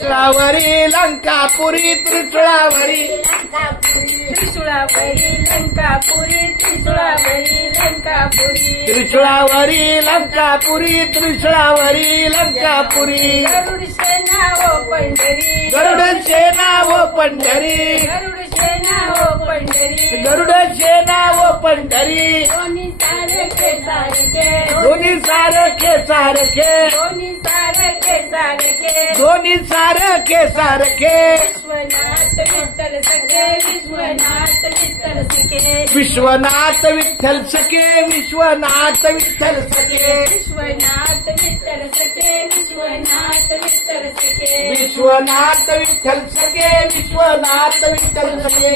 त्रिशूळावरी लंकापुरी त्रिशूळावरी त्रिशूळावरी लंकापुरी त्रिशूळावरी लंकापुरी त्रिशूळावरी लंकापुरी त्रिशूळावरी लंकापुरी गरुड सेना ओ पंढरी गरुड सेना व पंढरी गरुड सेना ओ पंढरी गरुड सेना व पंढरी दोन्ही सारखे सारखे दोन्ही सारखे सारखे दोन्ही सारखे सारखे दोन्ही सारखे सारखे विश्वनाथ विठ्ठल सखे विश्वनाथ विठ्ठल सखे विश्वनाथ विठ्ठल सखे विश्वनाथ विठ्ठल सखे विश्वनाथ विठ्ठल सखे विश्वनाथ विठ्ठल सखे विश्वनाथ विठ्ठल सखे विश्वनाथ विठ्ठल सखे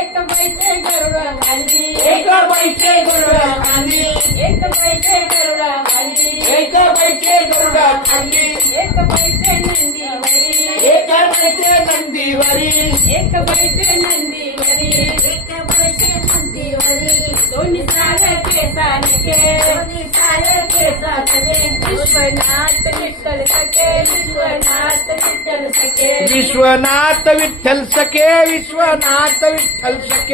एक पैसे गरुड वाली एक पैसे गरुड खाली एक पैसे गरुड वाली एक पैसे गरुड खाली एक पैसे नंदीवरी एक पैसे नंदीवरी एक पैसे नंदीवरी एक पैसे नंदीवरी दोन्ही सारखे सारखे दोन्ही सारखे सारखे विश्वनाथ विठ्ठल सखे विश्वनाथ विठ्ठल सखे विश्वनाथ विठ्ठल सखे विश्वनाथ विठ्ठल सखे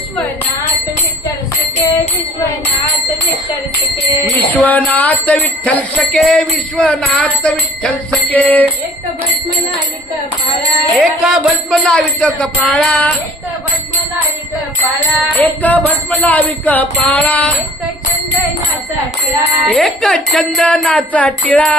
विश्वनाथ विठ्ठल सखे विश्वनाथ विठ्ठल सखे विश्वनाथ विठ्ठल सखे विश्वनाथ विठ्ठल सखे एक भस्म लावी कपाळा एक भस्म लावित कपाळा एक भस्म लावी कपाळा एक भस्म लावी कपाळा एक चंदनाचा टिळा एक चंदनाचा टिळा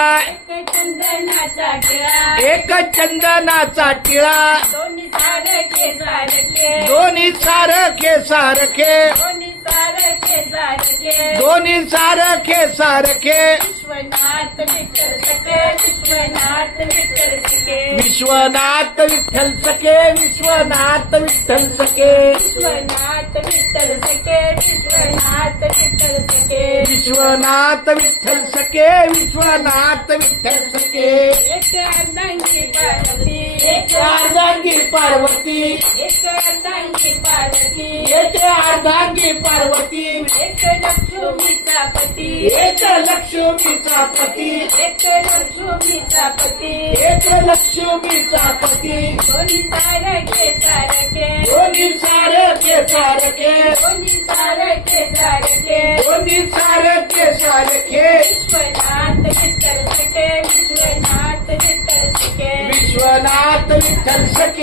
एक चंदनाचा टिळा एक चंदनाचा टिळा दोन्ही सारखे सारखे दोन्ही सारखे सारखे दोन्ही सारखे सारखे दोन्ही सारखे सारखे विश्वनाथ विठ्ठल सखे विश्वनाथ विठ्ठल सखे विश्वनाथ विठ्ठल सखे विश्वनाथ विठ्ठल सखे विश्वनाथ विठ्ठल सखे विश्वनाथ विठ्ठल सखे विश्वनाथ विठ्ठल सखे विश्वनाथ विठ्ठल सखे एक अर्धांगी पार्वती एक अर्धांगी पार्वती एक अर्धांगी पार्वती एक अर्धांगी पार्वती एक लक्ष्मीचा पती एक लक्ष्मीचा पती एक लक्ष्मीचा पती एक लक्ष्मीचा पती दोन्ही सारखे सारखे दोन्ही सारखे सारखे दोन्ही सारखे सारखे दोन्ही सारखे सारखे विश्वनाथ विठ्ठल सखे विश्वनाथ विठ्ठल सखे विश्वनाथ विठ्ठल सखे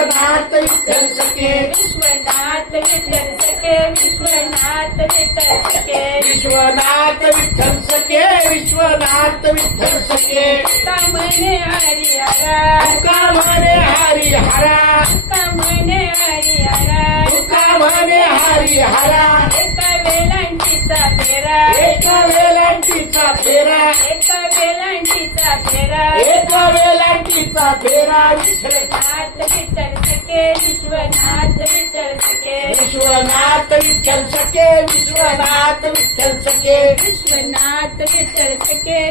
विश्वनाथ विठ्ठल सखे विश्वनाथ विठ्ठल सखे विश्वनाथ विठ्ठल सखे विश्वनाथ विठ्ठल सखे विश्वनाथ विठ्ठल सखे कामने हरिहरा तुका म्हणे हरिहरा कामने हरिहरा तुका म्हणे हरिहरा एका वेलांटीचा फेरा एका वेलांटीचा फेरा एका वेलांटीचा फेरा एका वेलांटीचा फेरा विश्वनाथ विठ्ठल सखे विश्वनाथ विठ्ठल सखे विश्वनाथ विठ्ठल सखे विश्वनाथ विठ्ठल सखे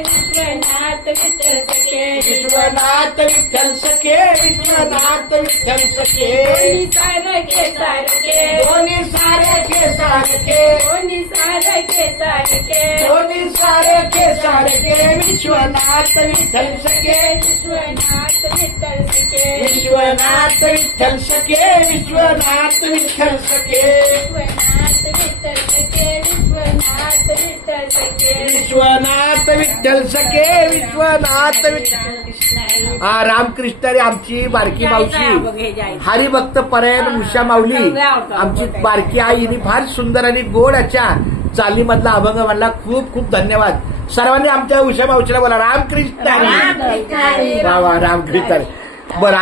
विश्वनाथ विठ्ठल सखे विश्वनाथ विठ्ठल सखे विश्वनाथ विठ्ठल सखे विश्वनाथ विठ्ठल सखे दोन्ही सारखे सारखे दोन्ही सारखे सारखे दोन्ही सारखे सारखे दोन्ही सारखे सारखे विश्वनाथ विठ्ठल सखे विश्वनाथ विठ्ठल सखे विश्वनाथ विठ्ठल सखे विश्वनाथ विठ्ठल सखे विश्वनाथ विठ्ठल सखे विश्वनाथ विठ्ठल सखे विश्वनाथ विठ्ठल सखे विश्वनाथ विठ्ठल हा रामकृष्ण रे आमची बारकी मावशी हरिभक्त परायण उषा माऊली आमची बारकी आई हिने फार सुंदर आणि गोड अशा चालीमधला अभंग म्हणला. खूप खूप धन्यवाद. सर्वांनी आमच्या उषा मावशीला बोला रामकृष्ण हरी. वा वा रामकृष्ण. बरं आता